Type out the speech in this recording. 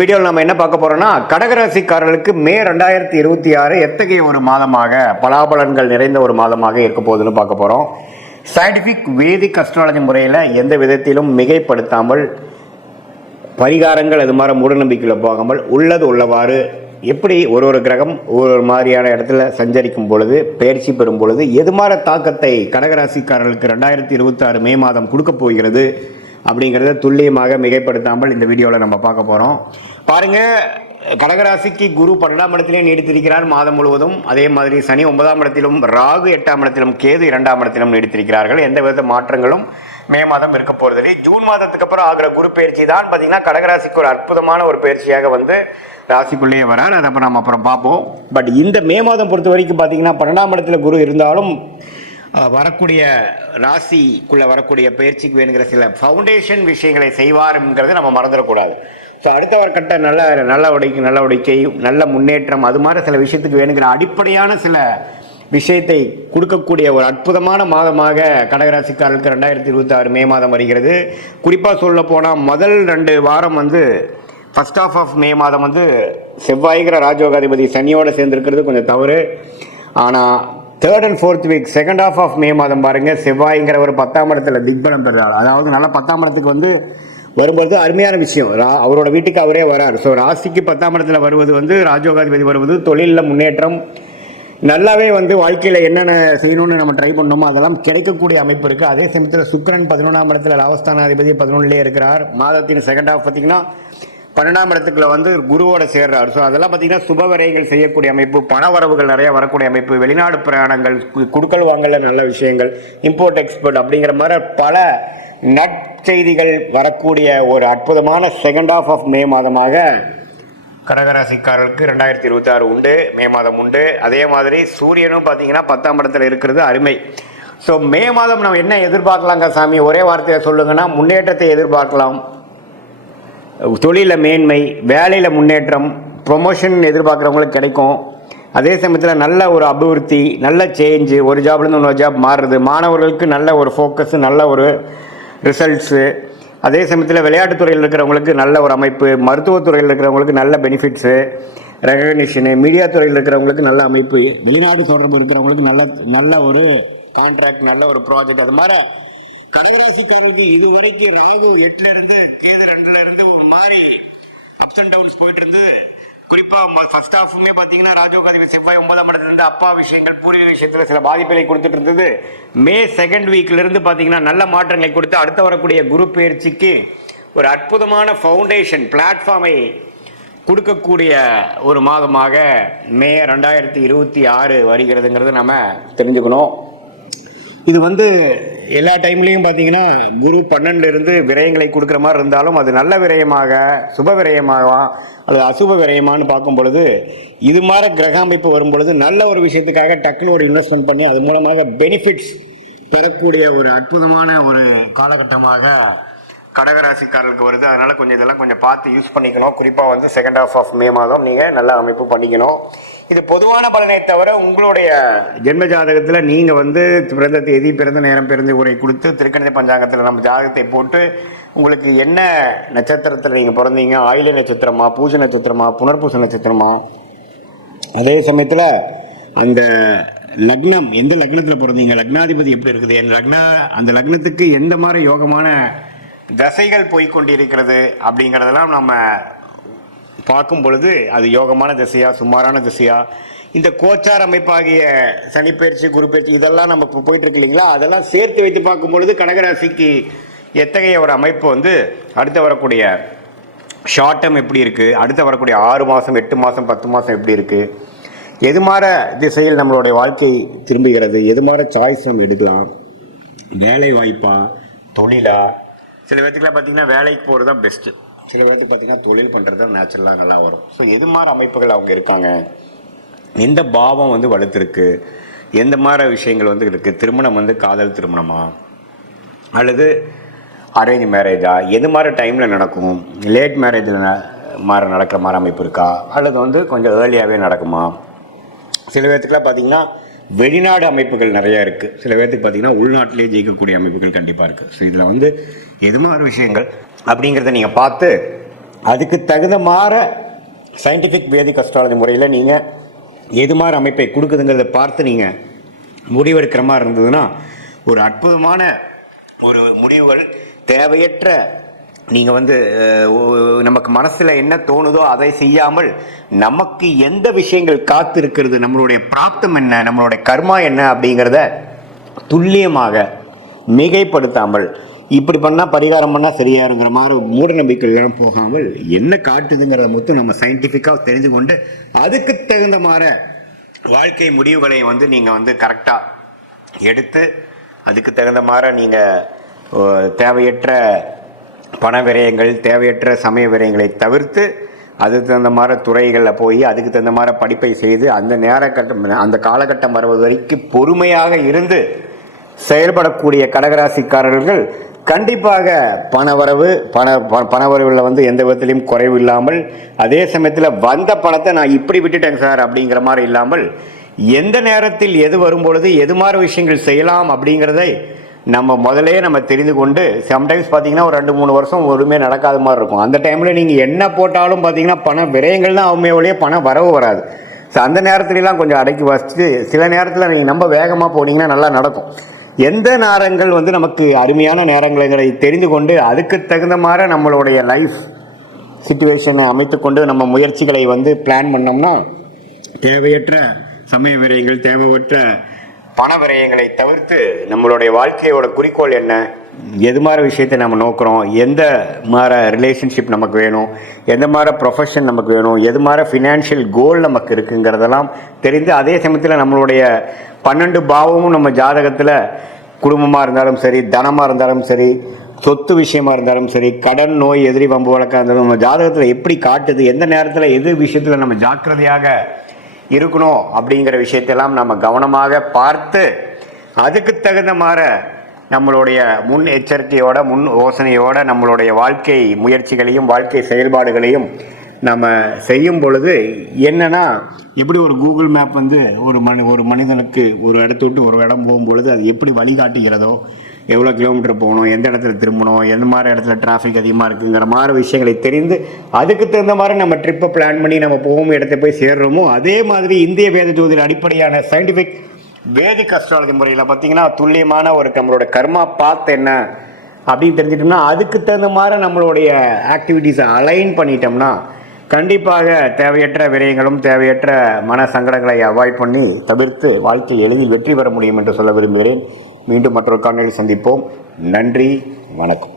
வீடியோவில் நம்ம என்ன பார்க்க போறோம்னா, கடகராசிக்காரர்களுக்கு மே 2026 எத்தகைய ஒரு மாதமாக பலாபலன்கள் நிறைந்த ஒரு மாதமாக இருக்க போகுதுன்னு பார்க்க போறோம். சயின்டிபிக் வேதிக் அஸ்ட்ராலஜி முறையில் எந்த விதத்திலும் மிகைப்படுத்தாமல், பரிகாரங்கள் அது மாதிரி மூடநம்பிக்கையில் போகாமல் உள்ளது உள்ளவாறு எப்படி ஒரு கிரகம் ஒரு மாதிரியான இடத்துல சஞ்சரிக்கும் பொழுது, பயிற்சி பெறும் பொழுது எது மாதிரி தாக்கத்தை கடகராசிக்காரர்களுக்கு 2026 மே மாதம் கொடுக்க போகிறது அப்படிங்கிறத துல்லியமாக மிகைப்படுத்தாமல் இந்த வீடியோவில் நம்ம பார்க்க போகிறோம். பாருங்கள், கடகராசிக்கு குரு 12ஆம் இடத்திலே நீடித்திருக்கிறார் மாதம் முழுவதும். அதே மாதிரி சனி 9ஆம் இடத்திலும், ராகு 8ஆம் இடத்திலும், கேது 2ஆம் இடத்திலும் நீடித்திருக்கிறார்கள். எந்த வித மாற்றங்களும் மே மாதம் இருக்க போகிறதில்லை. ஜூன் மாதத்துக்கு அப்புறம் ஆகிற குரு பயிற்சி தான் பார்த்தீங்கன்னா கடகராசிக்கு ஒரு அற்புதமான ஒரு பயிற்சியாக வந்து ராசிக்குள்ளேயே வரார். அதை நம்ம அப்புறம் பார்ப்போம். பட் இந்த மே மாதம் பொறுத்த வரைக்கும் பார்த்தீங்கன்னா 12ஆம் இடத்துல குரு இருந்தாலும் வரக்கூடிய ராசிக்குள்ளே வரக்கூடிய பயிற்சிக்கு வேணுங்கிற சில ஃபவுண்டேஷன் விஷயங்களை செய்வாருங்கிறத நம்ம மறந்துடக்கூடாது. ஸோ அடுத்த ஒரு கட்ட நடவடிக்கை நல்ல முன்னேற்றம் அது மாதிரி சில விஷயத்துக்கு வேணுங்கிற அடிப்படையான சில விஷயத்தை கொடுக்கக்கூடிய ஒரு அற்புதமான மாதமாக கடகராசிக்காரர்களுக்கு 2026 மே மாதம் வருகிறது. குறிப்பாக சொல்ல போனால் முதல் 2 வாரம் வந்து ஃபர்ஸ்ட் ஆஃப் மே மாதம் வந்து செவ்வாய்கிற ராஜயோகாதிபதி சனியோடு சேர்ந்துருக்கிறது கொஞ்சம் தவறு. ஆனால் 3rd and 4th week second of May மாதம் பாருங்கள், செவ்வாய்ங்கிற ஒரு 10ஆம் இடத்துல திக்பலம் பெறார். அதாவது நல்லா 10ஆம் இடத்துக்கு வந்து வரும்போது அருமையான விஷயம். அவரோட வீட்டுக்கு அவரே வரார். ஸோ ராசிக்கு 10ஆம் இடத்துல வருவது வந்து ராஜயோகாதிபதி வருவது தொழிலில் முன்னேற்றம், நல்லாவே வந்து வாழ்க்கையில் என்னென்ன செய்யணும்னு நம்ம ட்ரை பண்ணோமோ அதெல்லாம் கிடைக்கக்கூடிய அமைப்பு இருக்குது. அதே சமயத்தில் சுக்கிரன் 11ஆம் இடத்துல லாபஸ்தானாதிபதி 11லேயே இருக்கிறார். மாதத்தின் செகண்ட் ஆஃப் பார்த்தீங்கன்னா 12ஆம் இடத்துக்குள்ள வந்து குருவோட சேர்றார். ஸோ அதெல்லாம் பார்த்தீங்கன்னா சுப விரயங்கள் செய்யக்கூடிய அமைப்பு, பண வரவுகள் நிறைய வரக்கூடிய அமைப்பு, வெளிநாடு பிரயாணங்கள், குடுக்கல் வாங்கல நல்ல விஷயங்கள், இம்போர்ட் எக்ஸ்போர்ட் அப்படிங்கிற மாதிரி பல நற்செய்திகள் வரக்கூடிய ஒரு அற்புதமான செகண்ட் ஆஃப் மே மாதமாக கடகராசிக்காரர்களுக்கு 2026 உண்டு, மே மாதம் உண்டு. அதே மாதிரி சூரியனும் பார்த்தீங்கன்னா 10ஆம் இடத்துல இருக்கிறது அருமை. ஸோ மே மாதம் நம்ம என்ன எதிர்பார்க்கலாங்க சாமி, ஒரே வார்த்தையை சொல்லுங்கன்னா முன்னேற்றத்தை எதிர்பார்க்கலாம். தொழிலில் மேன்மை, வேலையில் முன்னேற்றம், ப்ரொமோஷன் எதிர்பார்க்குறவங்களுக்கு கிடைக்கும். அதே சமயத்தில் நல்ல ஒரு அபிவிருத்தி, நல்ல சேஞ்சு, ஒரு ஜாப்லேருந்து இன்னொரு ஜாப் மாறுறது, மாணவர்களுக்கு நல்ல ஒரு ஃபோக்கஸ், நல்ல ஒரு ரிசல்ட்ஸு. அதே சமயத்தில் விளையாட்டுத்துறையில் இருக்கிறவங்களுக்கு நல்ல ஒரு அமைப்பு, மருத்துவத்துறையில் இருக்கிறவங்களுக்கு நல்ல பெனிஃபிட்ஸு, ரெகக்னிஷனு, மீடியா துறையில் இருக்கிறவங்களுக்கு நல்ல அமைப்பு, வெளிநாடு தொடர்பு இருக்கிறவங்களுக்கு நல்ல ஒரு கான்ட்ராக்ட், நல்ல ஒரு ப்ராஜெக்ட். அது மாதிரி கடகராசிக்காரர்களுக்கு இதுவரைக்கும் ராகு 8ல இருந்து கேது 2ல இருந்து ஒரு மாதிரி அப்ஸ் அண்ட் டவுன்ஸ் போயிட்டு இருந்து, குறிப்பாக ஃபர்ஸ்ட் ஹாஃபுமே பார்த்தீங்கன்னா ராஜயோகாதிபதி செவ்வாய் 9ஆம் இடத்துல இருந்து அப்பா விஷயங்கள், பூர்வீக விஷயத்தில் சில பாதிப்புகளை கொடுத்துட்டு இருந்தது. மே செகண்ட் வீக்ல இருந்து பார்த்தீங்கன்னா நல்ல மாற்றங்களை கொடுத்து அடுத்த வரக்கூடிய குரு பயிற்சிக்கு ஒரு அற்புதமான ஃபவுண்டேஷன் பிளாட்ஃபார்மை கொடுக்கக்கூடிய ஒரு மாதமாக மே 2026 வருகிறதுங்கிறது நம்ம தெரிஞ்சுக்கணும். இது வந்து எல்லா டைம்லையும் பார்த்தீங்கன்னா குரு 12 இருந்து விரயங்களை கொடுக்குற மாதிரி இருந்தாலும் அது நல்ல விரயமாக, சுப விரயமாக, அது அசுப விரயமானு பார்க்கும் பொழுது இது மாதிரி கிரக அமைப்பு வரும் பொழுது நல்ல ஒரு விஷயத்துக்காக டக்குன்னு ஒரு இன்வெஸ்ட்மெண்ட் பண்ணி அது மூலமாக பெனிஃபிட்ஸ் பெறக்கூடிய ஒரு அற்புதமான ஒரு காலகட்டமாக கடகராசிக்காரர்களுக்கு வருது. அதனால் இதெல்லாம் கொஞ்சம் பார்த்து யூஸ் பண்ணிக்கணும். குறிப்பாக வந்து செகண்ட் ஆஃப் மே மாதம் நீங்கள் நல்ல அமைப்பு பண்ணிக்கணும். இது பொதுவான பலனை தவிர உங்களுடைய ஜென்ம ஜாதகத்தில் நீங்கள் வந்து பிறந்த தேதி, பிறந்த நேரம், பிறந்த உரை கொடுத்து திருக்கணித பஞ்சாங்கத்தில் நம்ம ஜாதகத்தை போட்டு உங்களுக்கு என்ன நட்சத்திரத்தில் நீங்கள் பிறந்தீங்க, ஆயில நட்சத்திரமா, பூஜை நட்சத்திரமா, புனர்பூச நட்சத்திரமா, அதே சமயத்தில் அந்த லக்னம் எந்த லக்னத்தில் பிறந்தீங்க, லக்னாதிபதி எப்படி இருக்குது, அந்த லக்னத்துக்கு எந்த மாதிரி யோகமான தசைகள் போய்கொண்டிருக்கிறது அப்படிங்கிறதெல்லாம் நம்ம பார்க்கும் பொழுது அது யோகமான திசையா, சுமாரான திசையா, இந்த கோச்சார் அமைப்பாகிய சனிப்பயிற்சி, குரு பயிற்சி இதெல்லாம் நம்ம போயிட்டு இருக்கு இல்லைங்களா, அதெல்லாம் சேர்த்து வைத்து பார்க்கும் பொழுது கடகராசிக்கு எத்தகைய ஒரு அமைப்பு வந்து அடுத்த வரக்கூடிய ஷார்ட் டேர்ம் எப்படி இருக்குது, அடுத்த வரக்கூடிய 6 மாதம், 8 மாதம், 10 மாதம் எப்படி இருக்குது, எது மாதிரி திசையில் நம்மளுடைய வாழ்க்கை திரும்புகிறது, எது மாதிரி சாய்ஸ் நம்ம எடுக்கலாம், வேலை வாய்ப்பா, தொழிலா. சில பேர்த்துக்குலாம் பார்த்தீங்கன்னா வேலைக்கு போகிறது தான் பெஸ்ட்டு, சில பேர்த்துக்கு பார்த்தீங்கன்னா தொழில் பண்ணுறது தான் நேச்சுரலாக நல்லா வரும். ஸோ எது மாதிரி அமைப்புகள் அவங்க இருக்காங்க, எந்த பாவம் வந்து வலுத்திருக்கு, எந்த மாதிரி விஷயங்கள் வந்து இருக்குது, திருமணம் வந்து காதல் திருமணமா அல்லது அரேஞ்ச் மேரேஜா, எது மாதிரி டைமில் நடக்கும், லேட் மேரேஜில் மாதிரி நடக்கிற மாதிரி அமைப்பு இருக்கா, அல்லது வந்து கொஞ்சம் ஏர்லியாகவே நடக்குமா. சில பேர்த்துக்குலாம் பார்த்தீங்கன்னா வெளிநாடு அமைப்புகள் நிறையா இருக்குது, சில பேர்த்துக்கு பார்த்தீங்கன்னா உள்நாட்டிலே ஜெயிக்கக்கூடிய அமைப்புகள் கண்டிப்பாக இருக்குது. ஸோ இதில் வந்து எது மாதிரி விஷயங்கள் அப்படிங்கிறத நீங்கள் பார்த்து அதுக்கு தகுந்த மாற சயின்டிஃபிக் வேதிக் அஸ்ட்ராலஜி முறையில் நீங்கள் எது மாதிரி அமைப்பை கொடுக்குதுங்கிறத பார்த்து நீங்கள் முடிவெடுக்கிற மாதிரி இருந்ததுன்னா ஒரு அற்புதமான ஒரு முடிவுகள். தேவையற்ற நீங்கள் நமக்கு மனசில் என்ன தோணுதோ அதை செய்யாமல் நமக்கு எந்த விஷயங்கள் காத்து இருக்கிறது, நம்மளுடைய பிராப்தம் என்ன, நம்மளுடைய கர்மா என்ன அப்படிங்கிறத துல்லியமாக மிகைப்படுத்தாமல் இப்படி பண்ணால் பரிகாரம் பண்ணால் சரியாருங்கிற மாதிரி மூட நம்பிக்கைகளும் போகாமல் என்ன காட்டுதுங்கிறத மொத்தம் நம்ம சயின்டிஃபிக்காக தெரிஞ்சு கொண்டு அதுக்கு தகுந்த மாதிரி வாழ்க்கை முடிவுகளை நீங்கள் கரெக்டாக எடுத்து அதுக்கு தகுந்த மாதிரி நீங்கள் தேவையற்ற பண விரயங்கள், தேவையற்ற சமய விரயங்களை தவிர்த்து அதுக்கு தகுந்த மாதிரி துறைகளில் போய் அதுக்கு தகுந்த மாதிரி படிப்பை செய்து அந்த காலகட்டம் வருவது வரைக்கும் பொறுமையாக இருந்து செயல்படக்கூடிய கடகராசிக்காரர்கள் கண்டிப்பாக பணவரவில் எந்த விதத்திலையும் குறைவு இல்லாமல், அதே சமயத்தில் வந்த பணத்தை நான் இப்படி விட்டுட்டேங்க சார் அப்படிங்கிற மாதிரி இல்லாமல் எந்த நேரத்தில் எது வரும்பொழுது எது மாதிரி விஷயங்கள் செய்யலாம் அப்படிங்கிறதை நம்ம முதலே தெரிந்து கொண்டு, சம்டைம்ஸ் பார்த்தீங்கன்னா ஒரு 2-3 வருஷம் ஒருமே நடக்காத மாதிரி இருக்கும். அந்த டைமில் நீங்கள் என்ன போட்டாலும் பார்த்தீங்கன்னா பண விரயங்கள் தான் அவங்க ஒழிய பணம் வரவு வராது. ஸோ அந்த நேரத்துலலாம் கொஞ்சம் அடக்கி வச்சுட்டு சில நேரத்தில் நீங்கள் நம்ம வேகமாக போனீங்கன்னா நல்லா நடக்கும். எந்த நேரங்கள் நமக்கு அருமையான நேரங்களை தெரிந்து கொண்டு அதுக்கு தகுந்த மாதிரி நம்மளுடைய லைஃப் சிச்சுவேஷனை அமைத்து கொண்டு நம்ம முயற்சிகளை பிளான் பண்ணோம்னா தேவையற்ற சமய விரயங்கள், தேவையற்ற பண விரயங்களை தவிர்த்து நம்மளுடைய வாழ்க்கையோட குறிக்கோள் என்ன, எது மாதிரி விஷயத்தை நம்ம நோக்கிறோம், எந்த மாதிரி ரிலேஷன்ஷிப் நமக்கு வேணும், எந்த மாதிரி ப்ரொஃபஷன் நமக்கு வேணும், எது மாதிரி ஃபினான்ஷியல் கோல் நமக்கு இருக்குங்கிறதெல்லாம் தெரிந்து, அதே சமயத்தில் நம்மளுடைய 12 பாவமும் நம்ம ஜாதகத்தில் குடும்பமாக இருந்தாலும் சரி, தனமாக இருந்தாலும் சரி, சொத்து விஷயமா இருந்தாலும் சரி, கடன், நோய், எதிரி, வம்பு வழக்காக இருந்தாலும் நம்ம ஜாதகத்தில் எப்படி காட்டுது, எந்த நேரத்தில் எது விஷயத்தில் நம்ம ஜாக்கிரதையாக இருக்கணும் அப்படிங்கிற விஷயத்தெல்லாம் நம்ம கவனமாக பார்த்து அதுக்கு தகுந்த மாதிரி நம்மளுடைய முன் எச்சரிக்கையோட, முன் யோசனையோட நம்மளுடைய வாழ்க்கை முயற்சிகளையும் வாழ்க்கை செயல்பாடுகளையும் நம்ம செய்யும் பொழுது என்னன்னா, எப்படி ஒரு கூகுள் மேப் ஒரு மனிதனுக்கு ஒரு இடத்த விட்டு ஒரு இடம் போகும்பொழுது அது எப்படி வழிகாட்டுகிறதோ, எவ்வளோ கிலோமீட்டர் போகணும், எந்த இடத்துல திரும்பணும், எந்த மாதிரி இடத்துல டிராஃபிக் அதிகமாக இருக்குங்கிற மாதிரி விஷயங்களை தெரிந்து அதுக்கு தகுந்த மாதிரி நம்ம ட்ரிப்பை பிளான் பண்ணி நம்ம போகும் இடத்த போய் சேர்றோமோ, அதே மாதிரி இந்திய வேத ஜோதிட அடிப்படையான சயின்டிஃபிக் வேதிக் அஸ்ட்ராலஜி முறையில் பார்த்தீங்கன்னா துல்லியமான நம்மளோட கர்மா பாத் என்ன அப்படின்னு தெரிஞ்சிட்டோம்னா அதுக்கு தகுந்த மாதிரி நம்மளுடைய ஆக்டிவிட்டீஸை அலைன் பண்ணிட்டோம்னா கண்டிப்பாக தேவையற்ற விரயங்களும் தேவையற்ற மன சங்கடங்களை அவாய்ட் பண்ணி தவிர்த்து வாழ்க்கையில் எளிதில் வெற்றி பெற முடியும் என்று சொல்ல விரும்புகிறேன். மீண்டும் மற்றொரு காணொளியில் சந்திப்போம். நன்றி, வணக்கம்.